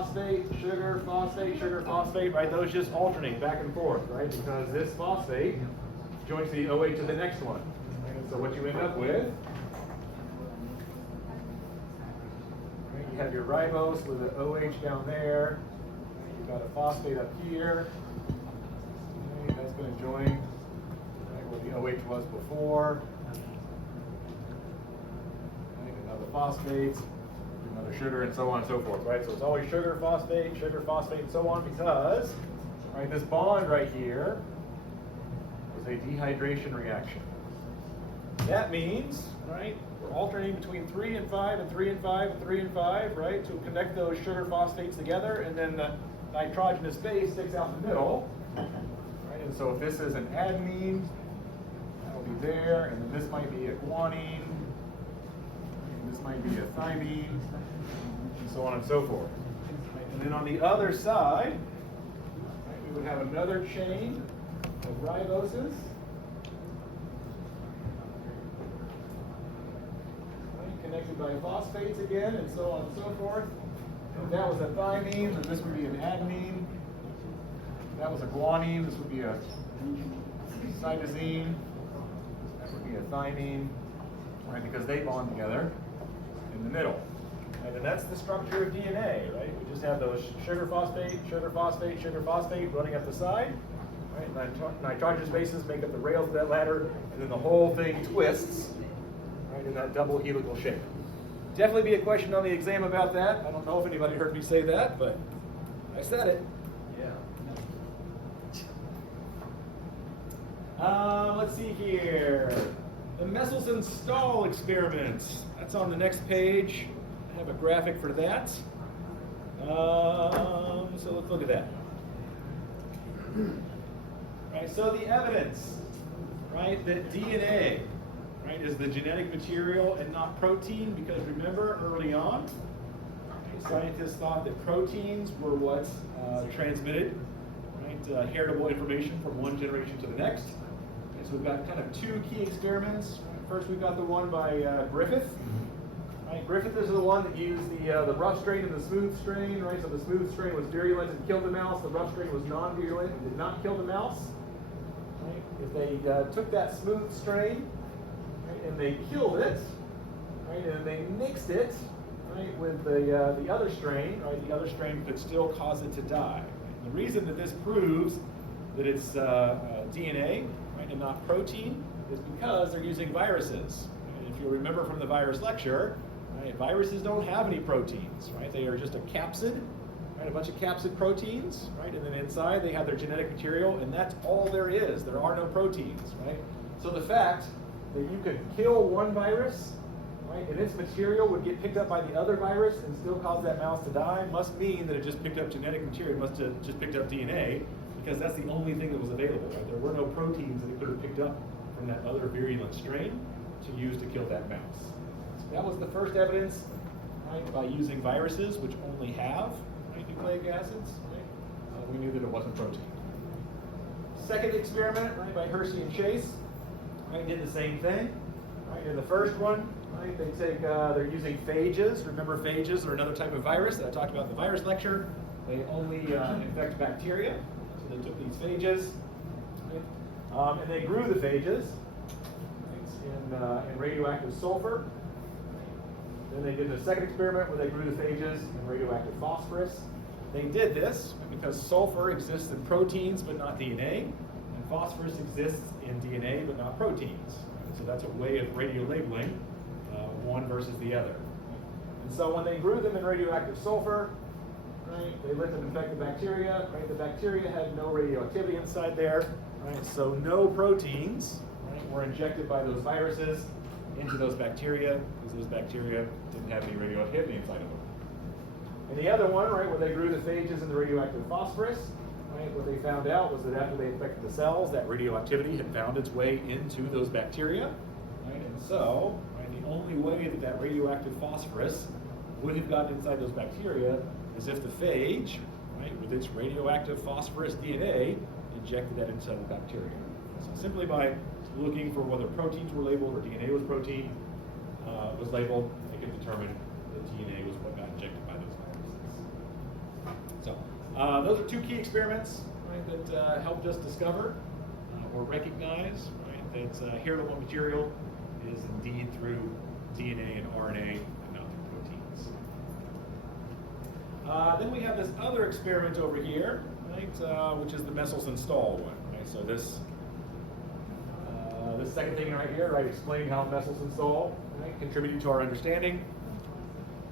phosphate, sugar, phosphate, right? Those just alternate back and forth, right? Because this phosphate joins the OH to the next one. And so what you end up with, right, you have your ribose with an OH down there. You've got a phosphate up here. Okay, that's going to join right where the OH was before. Okay, another phosphate. Another sugar, and so on and so forth, right? So it's always sugar, phosphate, and so on because, right, this bond right here is a dehydration reaction. That means, right, we're alternating between 3 and 5 and 3 and 5 and 3 and 5, right, to connect those sugar phosphates together, and then the nitrogenous base sticks out the middle, right? And so if this is an adenine, that'll be there, and then this might be a guanine, and this might be a thymine, and so on and so forth. And then on the other side, right, we would have another chain of riboses. Right, connected by phosphates again, and so on and so forth. If that was a thymine, then this would be an adenine. If that was a guanine, this would be a cytosine. That would be a thymine, right? Because they bond together in the middle. And then that's the structure of DNA, right? We just have those sugar phosphate running up the side. Right? Nitrogenous bases make up the rails of that ladder, and then the whole thing twists, right, in that double helical shape. Definitely be a question on the exam about that. I don't know if anybody heard me say that, but I said it. Yeah. Let's see here. The Messelson-Stahl experiment. That's on the next page. I have a graphic for that. So let's look at that. Right, so the evidence, right, that DNA, right, is the genetic material and not protein, because remember early on, scientists thought that proteins were what transmitted, right, heritable information from one generation to the next. Okay, so we've got kind of two key experiments. First, we've got the one by Griffith. Right, Griffith is the one that used the rough strain and the smooth strain, right? So the smooth strain was virulent and killed the mouse. The rough strain was non-virulent and did not kill the mouse. Right? If they took that smooth strain, right, and they killed it, right, and they mixed it, right, with the other strain, right, the other strain could still cause it to die. Right? The reason that this proves that it's DNA, right, and not protein is because they're using viruses. And if you remember from the virus lecture, right, viruses don't have any proteins, right? They are just a capsid, right? A bunch of capsid proteins, right? And then inside they have their genetic material, and that's all there is. There are no proteins, right? So the fact that you could kill one virus, right, and its material would get picked up by the other virus and still cause that mouse to die must mean that it just picked up genetic material, must have just picked up DNA, because that's the only thing that was available, right? There were no proteins that it could have picked up from that other virulent strain to use to kill that mouse. That was the first evidence, right, by using viruses, which only have, right, nucleic acids. Right? We knew that it wasn't protein. Second experiment, right, by Hershey and Chase, right, did the same thing. Right? In the first one, right, they take, they're using phages. Remember, phages are another type of virus that I talked about in the virus lecture. They only infect bacteria, so they took these phages, right, and they grew the phages in radioactive sulfur. Then they did the second experiment where they grew the phages in radioactive phosphorus. They did this because sulfur exists in proteins but not DNA, and phosphorus exists in DNA but not proteins. So that's a way of radiolabeling one versus the other. And so when they grew them in radioactive sulfur, right, they let them infect the bacteria. Right, the bacteria had no radioactivity inside there, right, so no proteins, right, were injected by those viruses into those bacteria, because those bacteria didn't have any radioactivity inside of them. And the other one, right, where they grew the phages in the radioactive phosphorus, right, what they found out was that after they infected the cells, that radioactivity had found its way into those bacteria, right, and so, right, the only way that that radioactive phosphorus would have gotten inside those bacteria is if the phage, right, with its radioactive phosphorus DNA, injected that inside the bacteria. So simply by looking for whether proteins were labeled or DNA was protein, was labeled, they could determine that DNA was what got injected by those viruses. So those are two key experiments, right, that helped us discover or recognize, right, that heritable material is indeed through DNA and RNA and not through proteins. Then we have this other experiment over here, right, which is the Messels-Stahl one. Right? So this second thing right here, right, explaining how Messels-Stahl, right, contributed to our understanding.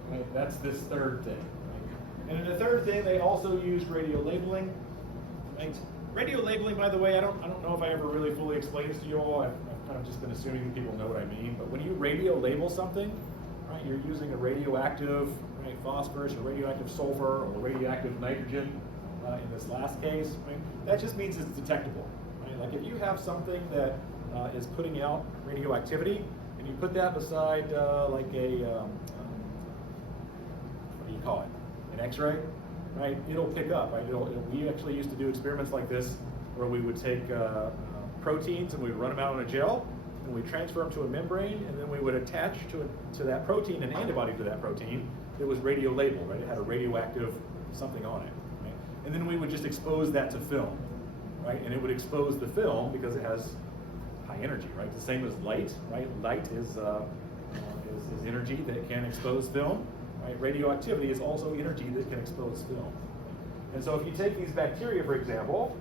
Right? That's this third thing. Right? And in the third thing, they also used radio labeling. Right? Radio labeling, by the way, I don't know if I ever really fully explained this to you all. I've kind of just been assuming that people know what I mean. But when you radio label something, right, you're using a radioactive, right, phosphorus or radioactive sulfur or radioactive nitrogen in this last case. Right? That just means it's detectable. Right? Like if you have something that is putting out radioactivity, and you put that beside like a, what do you call it, an X-ray, right? It'll pick up, right? We actually used to do experiments like this where we would take proteins and we'd run them out on a gel, and we'd transfer them to a membrane, and then we would attach to that protein an antibody to that protein that was radio labeled, right? It had a radioactive something on it, right? And then we would just expose that to film, right? And it would expose the film because it has high energy, right? The same as light, right? Light is energy that can expose film, right? Radioactivity is also energy that can expose film. And so if you take these bacteria, for example,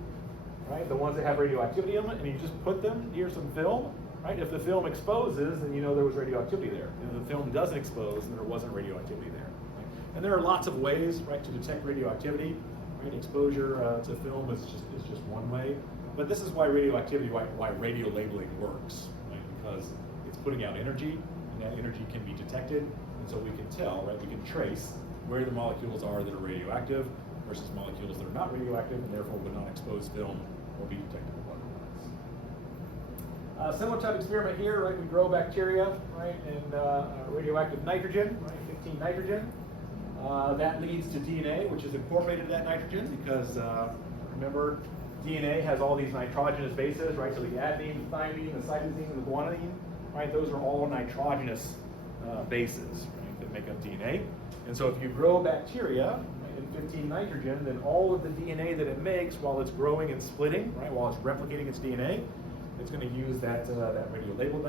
right, the ones that have radioactivity in them, and you just put them near some film, right? If the film exposes, then you know there was radioactivity there. And if the film doesn't expose, then there wasn't radioactivity there. Right? And there are lots of ways, right, to detect radioactivity. Right? Exposure to film is just one way. But this is why radioactivity, why radio labeling works, right? Because it's putting out energy, and that energy can be detected, and so we can tell, right? We can trace where the molecules are that are radioactive versus molecules that are not radioactive, and therefore would not expose film or be detectable otherwise. Similar type experiment here, right? We grow bacteria, right, in radioactive nitrogen, right? 15 nitrogen. That leads to DNA, which is incorporated in that nitrogen because remember, DNA has all these nitrogenous bases, right? So the adenine, the thymine, the cytosine, and the guanine, right? Those are all nitrogenous bases, right, that make up DNA. And so if you grow bacteria, right, in 15 nitrogen, then all of the DNA that it makes while it's growing and splitting, right, while it's replicating its DNA, it's going to use that radio-labeled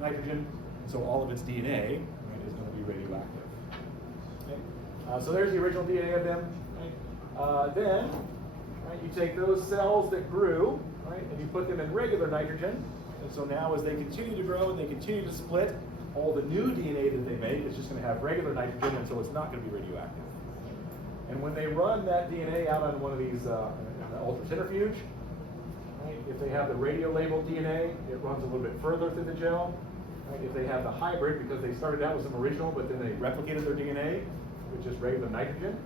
nitrogen. And so all of its DNA, right, is going to be radioactive. Okay? So there's the original DNA of them. Right? Then, right, you take those cells that grew, right, and you put them in regular nitrogen. And so now as they continue to grow and they continue to split, all the new DNA that they make is just going to have regular nitrogen, and so it's not going to be radioactive. And when they run that DNA out on one of these ultracentrifuge, right, if they have the radio-labeled DNA, it runs a little bit further through the gel. Right? If they have the hybrid, because they started out with some original, but then they replicated their DNA with just regular nitrogen,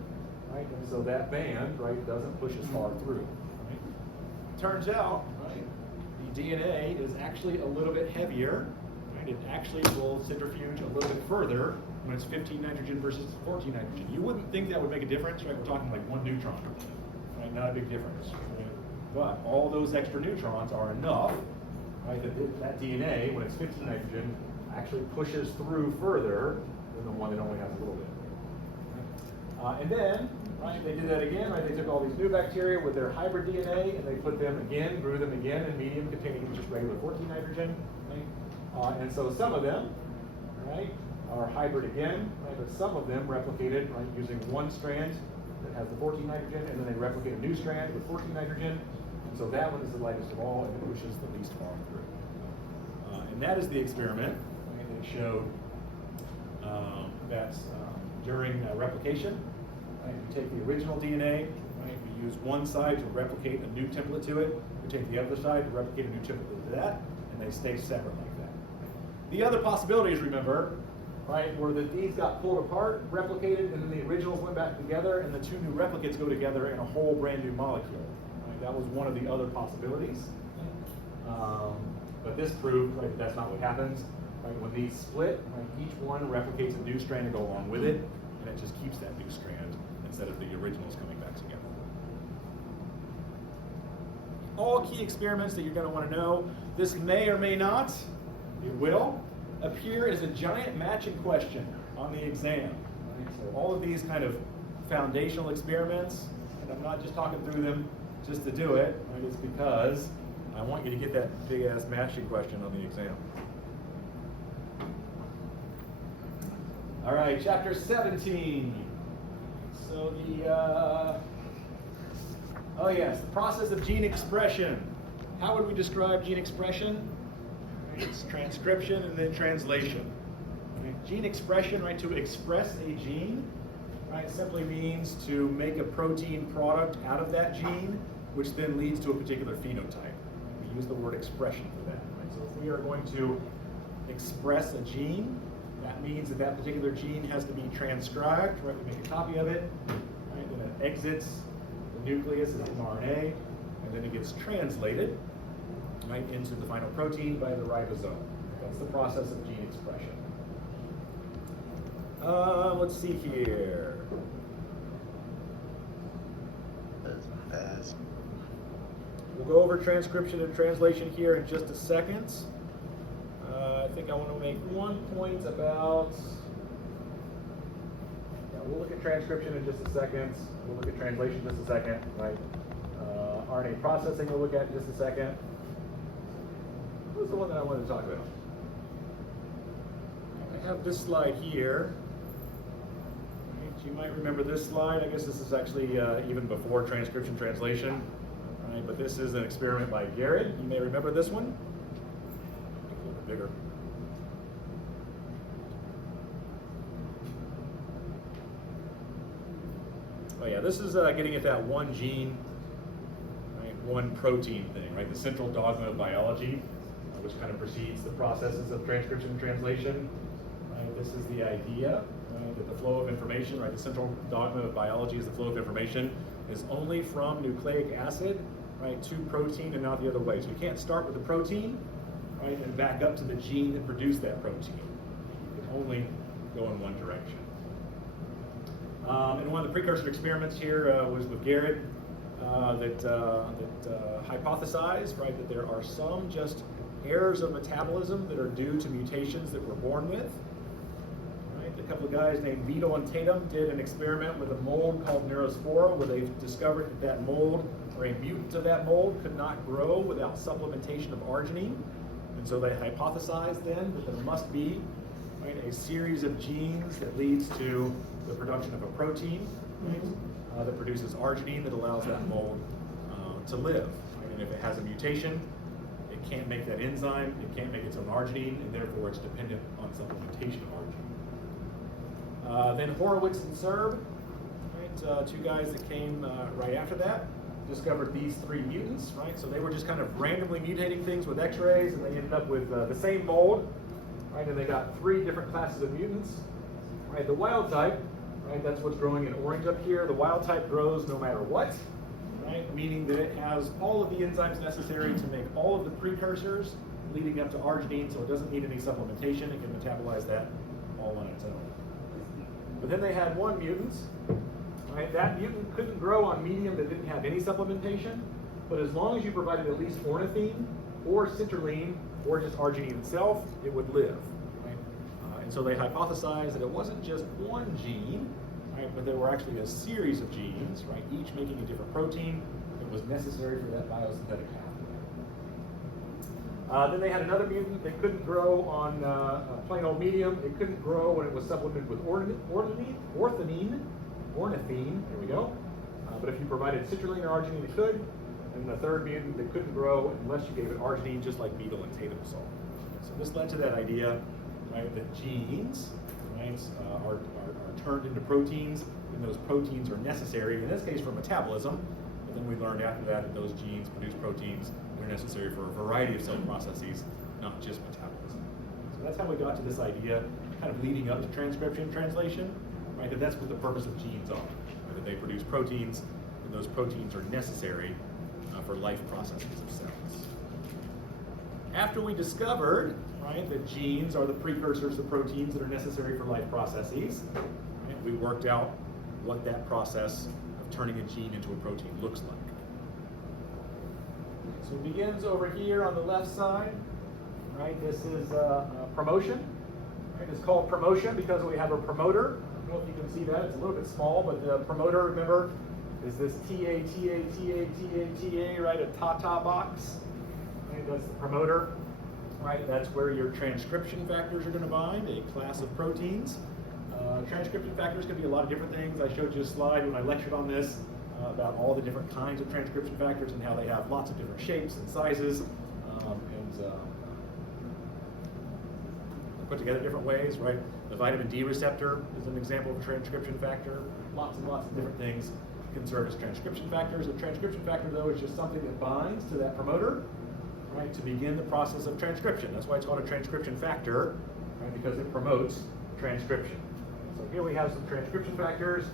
right? And so that band, right, doesn't push as far through. Right? Turns out, right, the DNA is actually a little bit heavier. Right? It actually will centrifuge a little bit further when it's 15 nitrogen versus 14 nitrogen. You wouldn't think that would make a difference, right? We're talking like 1 neutron, right? Not a big difference. Right? But all those extra neutrons are enough, right, that DNA, when it's 15 nitrogen, actually pushes through further than the one that only has a little bit. And then, right, they did that again, right? They took all these new bacteria with their hybrid DNA and they put them again, grew them again in medium containing just regular 14 nitrogen. Right? And so some of them, right, are hybrid again, right? But some of them replicated, right, using one strand that has the 14 nitrogen, and then they replicate a new strand with 14 nitrogen. And so that one is the lightest of all and it pushes the least far through. And that is the experiment, right, that showed that during replication, right, you take the original DNA, right, you use one side to replicate a new template to it, you take the other side to replicate a new template to that, and they stay separate like that. The other possibilities, remember, right, were that these got pulled apart, replicated, and then the originals went back together, and the two new replicates go together in a whole brand new molecule. Right? That was one of the other possibilities. But this proved, right, that's not what happens. Right? When these split, right, each one replicates a new strand to go along with it, and it just keeps that new strand instead of the originals coming back together. All key experiments that you're going to want to know. This may or may not, it will, appear as a giant matching question on the exam. Right? So all of these kind of foundational experiments, and I'm not just talking through them just to do it, right? It's because I want you to get that big-ass math sheet question on the exam. All right, chapter 17. So oh yes, the process of gene expression. How would we describe gene expression? It's transcription and then translation. Gene expression, right, to express a gene, right, simply means to make a protein product out of that gene, which then leads to a particular phenotype. We use the word expression for that, right? So if we are going to express a gene, that means that that particular gene has to be transcribed, right? We make a copy of it, right? Then it exits the nucleus as mRNA, and then it gets translated, right, into the final protein by the ribosome. That's the process of gene expression. Let's see here. That's fast. We'll go over transcription and translation here in just a second. I think I want to make one point about, we'll look at transcription in just a second. We'll look at translation in just a second, right? RNA processing we'll look at in just a second. What was the one that I wanted to talk about? I have this slide here. You might remember this slide. I guess this is actually even before transcription translation. Right, but this is an experiment by Garrett. You may remember this one. A little bit bigger. Oh yeah, this is getting at that one gene, right, one protein thing, right? The central dogma of biology, which kind of precedes the processes of transcription and translation. Right? This is the idea that the flow of information, right? The central dogma of biology is the flow of information is only from nucleic acid, right, to protein and not the other way. So you can't start with the protein, right, and back up to the gene that produced that protein. You can only go in one direction. And one of the precursor experiments here was with Garrett that hypothesized, right, that there are some just errors of metabolism that are due to mutations that we're born with. Right? A couple of guys named BIOL and Tatum did an experiment with a mold called Neurospora, where they discovered that that mold, or a mutant of that mold, could not grow without supplementation of arginine. And so they hypothesized then that there must be, right, a series of genes that leads to the production of a protein, right, that produces arginine that allows that mold to live. Right? And if it has a mutation, it can't make that enzyme, it can't make its own arginine, and therefore it's dependent on supplementation of arginine. Then Horowitz and Serb, right, two guys that came right after that, discovered these three mutants, right? So they were just kind of randomly mutating things with x-rays, and they ended up with the same mold, right? And they got three different classes of mutants, right? The wild type, right, that's what's growing in orange up here. The wild type grows no matter what, right? Meaning that it has all of the enzymes necessary to make all of the precursors leading up to arginine, so it doesn't need any supplementation. It can metabolize that all on its own. But then they had one mutant, right? That mutant couldn't grow on medium that didn't have any supplementation, but as long as you provided at least ornithine or citrulline or just arginine itself, it would live. Right? And so they hypothesized that it wasn't just one gene, right, but there were actually a series of genes, right, each making a different protein that was necessary for that biosynthetic pathway. Then they had another mutant that couldn't grow on plain old medium. It couldn't grow when it was supplemented with ornithine, there we go. But if you provided citrulline or arginine, it could. And the third mutant that couldn't grow unless you gave it arginine, just like BIOL and Tatum saw. So this led to that idea, right, that genes, right, are turned into proteins, and those proteins are necessary, in this case for metabolism, but then we learned after that that those genes produce proteins that are necessary for a variety of cell processes, not just metabolism. So that's how we got to this idea, kind of leading up to transcription translation, right, that that's what the purpose of genes are, right, that they produce proteins, and those proteins are necessary for life processes of cells. After we discovered, right, that genes are the precursors to proteins that are necessary for life processes, right, we worked out what that process of turning a gene into a protein looks like. So it begins over here on the left side, right? This is promotion. Right? It's called promotion because we have a promoter don't know if you can see that. It's a little bit small, but the promoter, remember, is this TA, right? A ta-ta box. Right? That's the promoter. Right? That's where your transcription factors are going to bind, a class of proteins. Transcription factors can be a lot of different things. I showed you a slide when I lectured on this about all the different kinds of transcription factors and how they have lots of different shapes and sizes. Put together different ways, right? The vitamin D receptor is an example of a transcription factor. Lots and lots of different things can serve as transcription factors. A transcription factor, though, is just something that binds to that promoter, right, to begin the process of transcription. That's why it's called a transcription factor, right, because it promotes transcription. So here we have some transcription factors,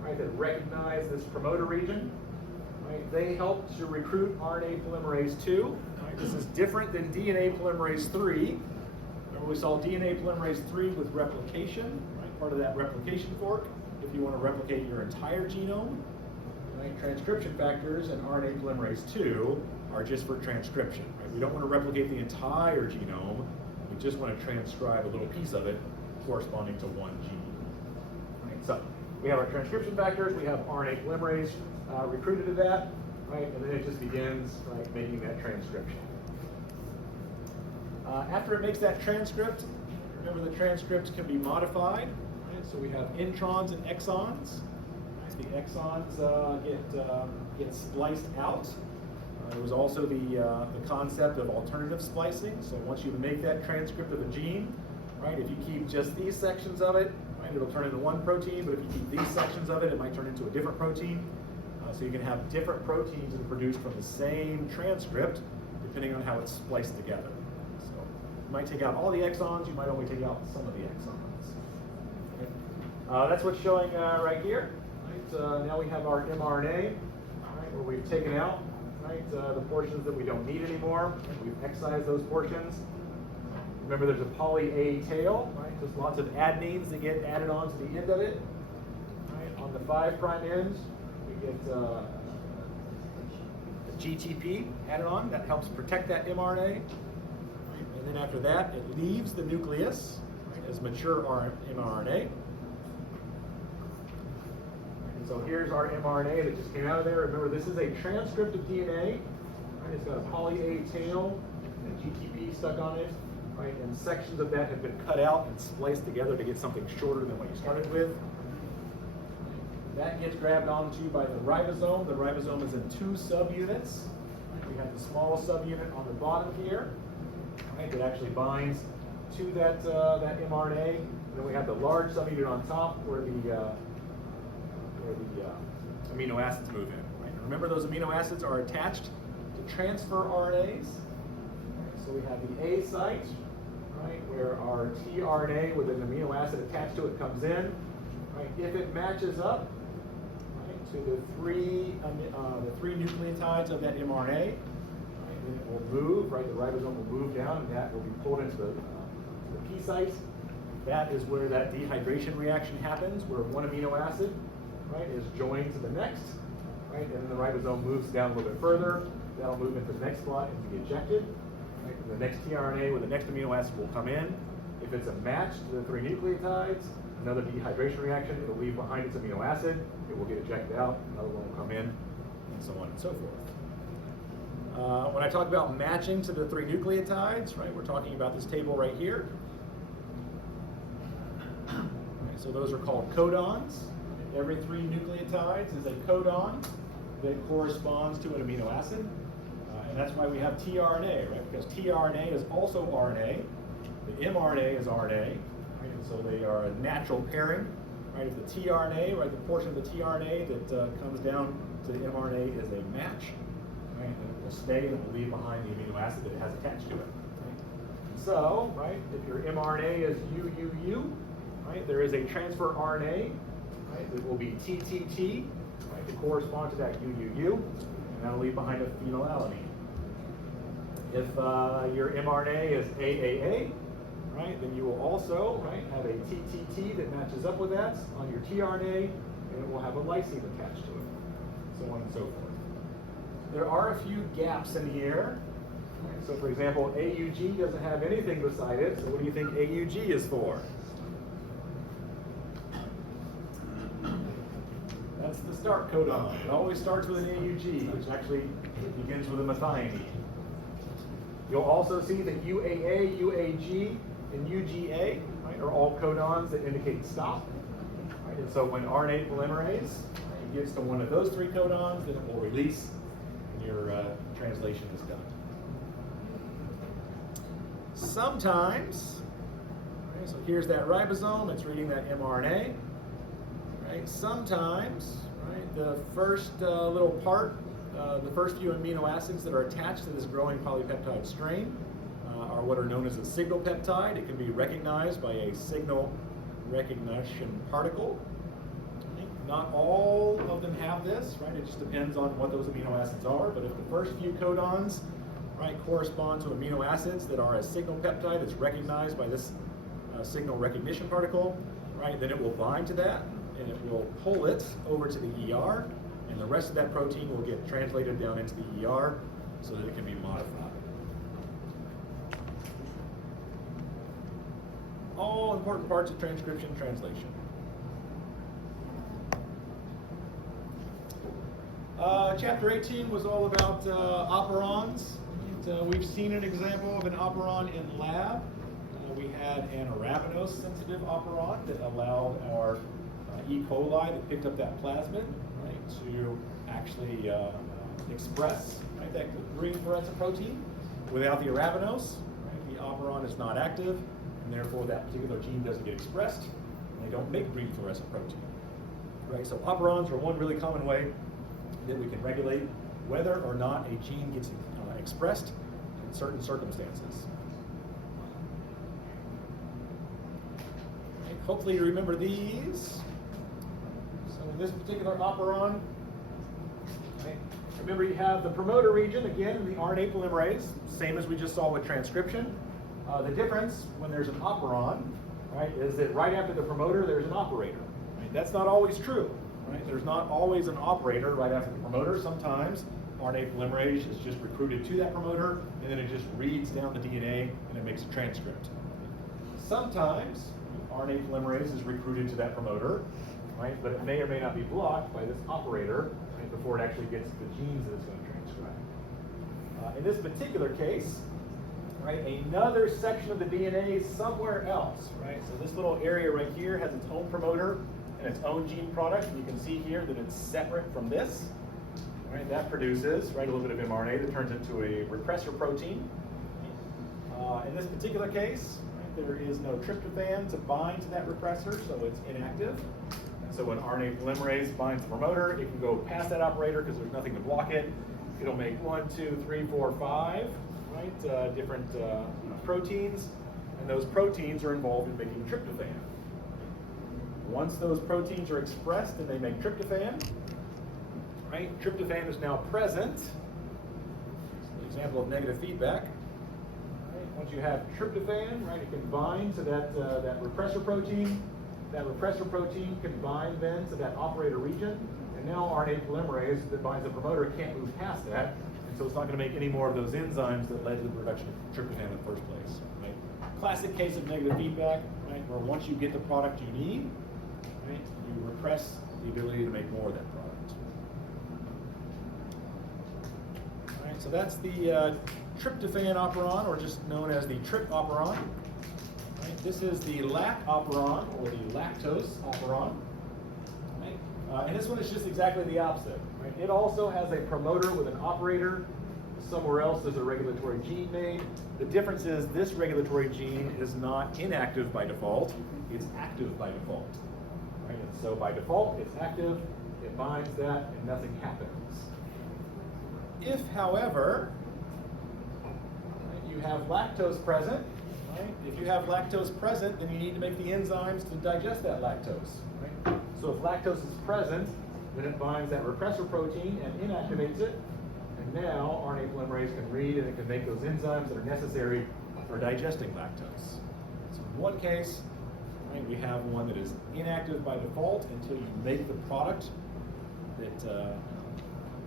right, that recognize this promoter region. Right? They help to recruit RNA polymerase II. Right? This is different than DNA polymerase III. Remember, we saw DNA polymerase III with replication, right? Part of that replication fork. If you want to replicate your entire genome, right? Transcription factors and RNA polymerase II are just for transcription. Right? We don't want to replicate the entire genome. We just want to transcribe a little piece of it corresponding to one gene. Right? So we have our transcription factors. We have RNA polymerase recruited to that, right? And then it just begins, right, making that transcription. After it makes that transcript, remember the transcripts can be modified. Right? So we have introns and exons. Right? The exons get spliced out. There was also the concept of alternative splicing. So once you make that transcript of a gene, right, if you keep just these sections of it, right, it'll turn into one protein. But if you keep these sections of it, it might turn into a different protein. So you can have different proteins that are produced from the same transcript, depending on how it's spliced together. You might take out all the exons, you might only take out some of the exons. Okay. That's what's showing right here. Right? Now we have our mRNA, right, where we've taken out, right, the portions that we don't need anymore. Right? We've excised those portions. Remember, there's a poly A tail, right? Just lots of adenines that get added on to the end of it. Right? On the 5' end, we get GTP added on. That helps protect that mRNA. And then after that, it leaves the nucleus, right, as mature mRNA. And so here's our mRNA that just came out of there. Remember, this is a transcript of DNA. Right? It's got a poly A tail and a GTP stuck on it. Right? And sections of that have been cut out and spliced together to get something shorter than what you started with. That gets grabbed onto by the ribosome. The ribosome is in 2 subunits. Right? We have the small subunit on the bottom here. Right, that actually binds to that mRNA. And then we have the large subunit on top where the amino acids move in. Right? And remember, those amino acids are attached to transfer RNAs. Right? So we have the A site, right, where our tRNA with an amino acid attached to it comes in. Right? If it matches up, right, to the three nucleotides of that mRNA, it will move, right? The ribosome will move down, and that will be pulled into the P site. That is where that dehydration reaction happens, where one amino acid, right, is joined to the next, right? And then the ribosome moves down a little bit further. That'll move into the next slot and be ejected. Right? And the next tRNA with the next amino acid will come in. If it's a match to the 3 nucleotides, another dehydration reaction, it'll leave behind its amino acid. It will get ejected out. Another one will come in, and so on and so forth. When I talk about matching to the 3 nucleotides, right, we're talking about this table right here. Right, so those are called codons. Every 3 nucleotides is a codon that corresponds to an amino acid. And that's why we have tRNA, right? Because tRNA is also RNA. The mRNA is RNA, right? And so they are a natural pairing, right? If the tRNA, right, the portion of the tRNA that comes down to the mRNA is a match, right? And it will stay and it will leave behind the amino acid that it has attached to it. Right? So, right, if your mRNA is UUU, right, there is a transfer RNA, right, that will be TTT, right, to correspond to that UUU, and that'll leave behind a phenylalanine. If your mRNA is AAA, right, then you will also, right, have a TTT that matches up with that on your tRNA, and it will have a lysine attached to it, so on and so forth. There are a few gaps in here. Right? So for example, AUG doesn't have anything beside it, so what do you think AUG is for? start codon. It always starts with an AUG, which actually begins with a methionine. You'll also see that UAA, UAG, and UGA, right, are all codons that indicate stop. Right? And so when RNA polymerase gets to one of those three codons, then it will release, and your translation is done. Sometimes, right, so here's that ribosome, it's reading that mRNA. Right? Sometimes, right, the first little part, the first few amino acids that are attached to this growing polypeptide strain are what are known as a signal peptide. It can be recognized by a signal recognition particle. Okay? Not all of them have this, right? It just depends on what those amino acids are. But if the first few codons, right, correspond to amino acids that are a signal peptide that's recognized by this signal recognition particle, right, then it will bind to that and it will pull it over to the ER, and the rest of that protein will get translated down into the ER so that it can be modified. All important parts of transcription and translation. Chapter 18 was all about operons. We've seen an example of an operon in lab. We had an arabinose sensitive operon that allowed our E. coli that picked up that plasmid, right, to actually express, right, that green fluorescent protein. Without the arabinose, right, the operon is not active, and therefore that particular gene doesn't get expressed, and they don't make green fluorescent protein. Right, so operons are one really common way that we can regulate whether or not a gene gets expressed in certain circumstances. Right, hopefully you remember these. So in this particular operon, right, remember you have the promoter region, again, in the RNA polymerase, same as we just saw with transcription. The difference when there's an operon, right, is that right after the promoter there's an operator. Right? That's not always true. Right? There's not always an operator right after the promoter. Sometimes RNA polymerase is just recruited to that promoter, and then it just reads down the DNA and it makes a transcript. Sometimes RNA polymerase is recruited to that promoter, right, but it may or may not be blocked by this operator, right, before it actually gets to the genes that it's going to transcribe. In this particular case, right, another section of the DNA somewhere else, right? So this little area right here has its own promoter and its own gene product. And you can see here that it's separate from this. Right? That produces, right, a little bit of mRNA that turns into a repressor protein. In this particular case, right, there is no tryptophan to bind to that repressor, so it's inactive. And so when RNA polymerase binds the promoter, it can go past that operator because there's nothing to block it. It'll make 1, 2, 3, 4, 5. Right, different proteins, and those proteins are involved in making tryptophan. Once those proteins are expressed and they make tryptophan, right, tryptophan is now present. An example of negative feedback. Right, once you have tryptophan, right, it can bind to that repressor protein. That repressor protein can bind then to that operator region, and now RNA polymerase that binds the promoter can't move past that. So it's not going to make any more of those enzymes that led to the production of tryptophan in the first place. Right? Classic case of negative feedback, right, where once you get the product you need, right, you repress the ability to make more of that product. All right, so that's the tryptophan operon, or just known as the trip operon. Right? This is the lac operon, or the lactose operon. And this one is just exactly the opposite. Right? It also has a promoter with an operator. Somewhere else there's a regulatory gene made. The difference is this regulatory gene is not inactive by default, it's active by default. Right? And so by default it's active, it binds that, and nothing happens. If, however, right, you have lactose present, right? If you have lactose present, then you need to make the enzymes to digest that lactose. Right? So if lactose is present, then it binds that repressor protein and inactivates it. And now RNA polymerase can read and it can make those enzymes that are necessary for digesting lactose. So in one case, right, we have one that is inactive by default until you make the product that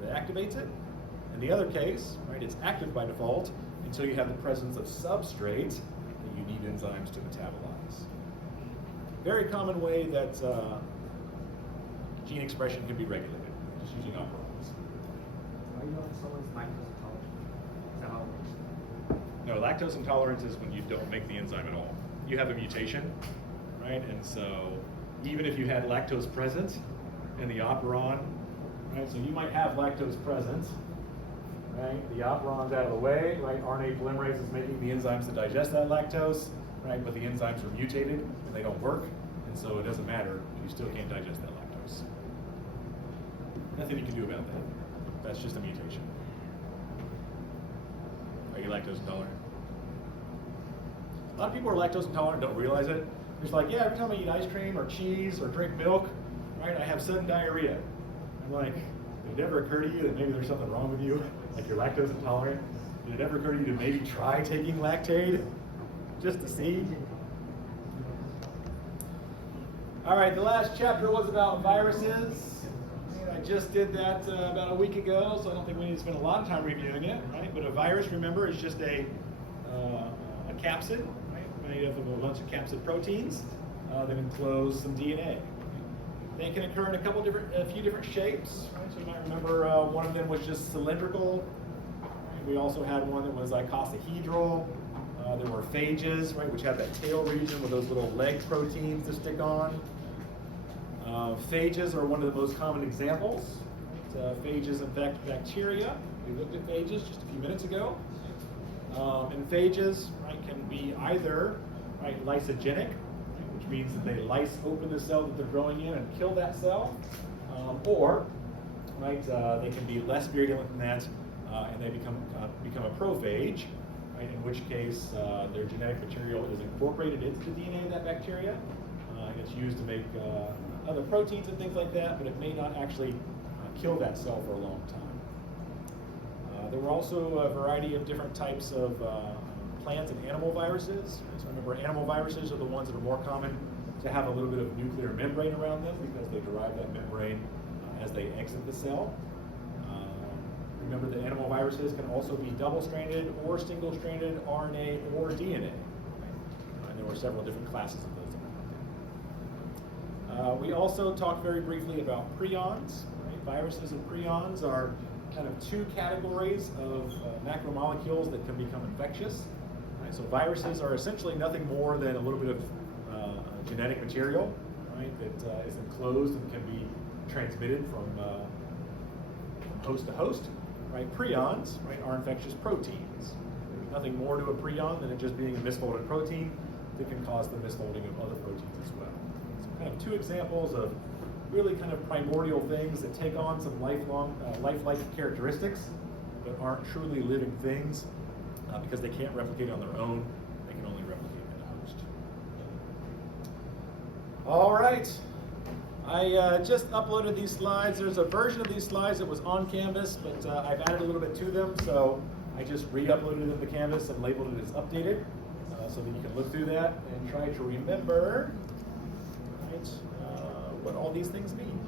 activates it. In the other case, right, it's active by default until you have the presence of substrate that you need enzymes to metabolize. Very common way that gene expression can be regulated. lactose intolerance is when you don't make the enzyme at all. You have a mutation, right? And so even if you had lactose present in the operon, right? So you might have lactose present, right? The operon's out of the way, right? RNA polymerase is making the enzymes to digest that lactose, right? But the enzymes are mutated and they don't work, and so it doesn't matter. You still can't digest that lactose. Nothing you can do about that. That's just a mutation. Are you lactose intolerant? A lot of people are lactose intolerant and don't realize it. It's like, yeah, every time I eat ice cream or cheese or drink milk, right, I have sudden diarrhea. I'm like, did it ever occur to you that maybe there's something wrong with you? Like you're lactose intolerant? Did it ever occur to you to maybe try taking Lactaid? Just to see? All right, the last chapter was about viruses. I just did that about a week ago, so I don't think we need to spend a lot of time reviewing it, right? But a virus, remember, is just a capsid, right? Made up of a bunch of capsid proteins that enclose some DNA. They can occur in a few different shapes, right? So you might remember one of them was just cylindrical. Right? We also had one that was icosahedral. There were phages, right, which have that tail region with those little leg proteins to stick on. Phages are one of the most common examples. Phages infect bacteria. We looked at phages just a few minutes ago. And phages, right, can be either lysogenic, which means that they lyse open the cell that they're growing in and kill that cell, or they can be less virulent than that, and they become a prophage, right, in which case their genetic material is incorporated into the DNA of that bacteria. It's used to make other proteins and things like that, but it may not actually kill that cell for a long time. There were also a variety of different types of plant and animal viruses. So remember, animal viruses are the ones that are more common to have a little bit of nuclear membrane around them because they derive that membrane as they exit the cell. Remember that animal viruses can also be double-stranded or single-stranded RNA or DNA. And there were several different classes of those. We also talked very briefly about prions. Right? Viruses and prions are kind of two categories of macromolecules that can become infectious. Right? So viruses are essentially nothing more than a little bit of genetic material, right, that is enclosed and can be transmitted from host to host. Right? Prions, right, are infectious proteins. There's nothing more to a prion than it just being a misfolded protein that can cause the misfolding of other proteins as well. So kind of two examples of really kind of primordial things that take on some lifelike characteristics, but aren't truly living things because they can't replicate on their own. They can only replicate in a host. All right. I just uploaded these slides. There's a version of these slides that was on Canvas, but I've added a little bit to them, so I just re-uploaded them to Canvas and labeled it as updated, so that you can look through that and try to remember, right, what all these things mean.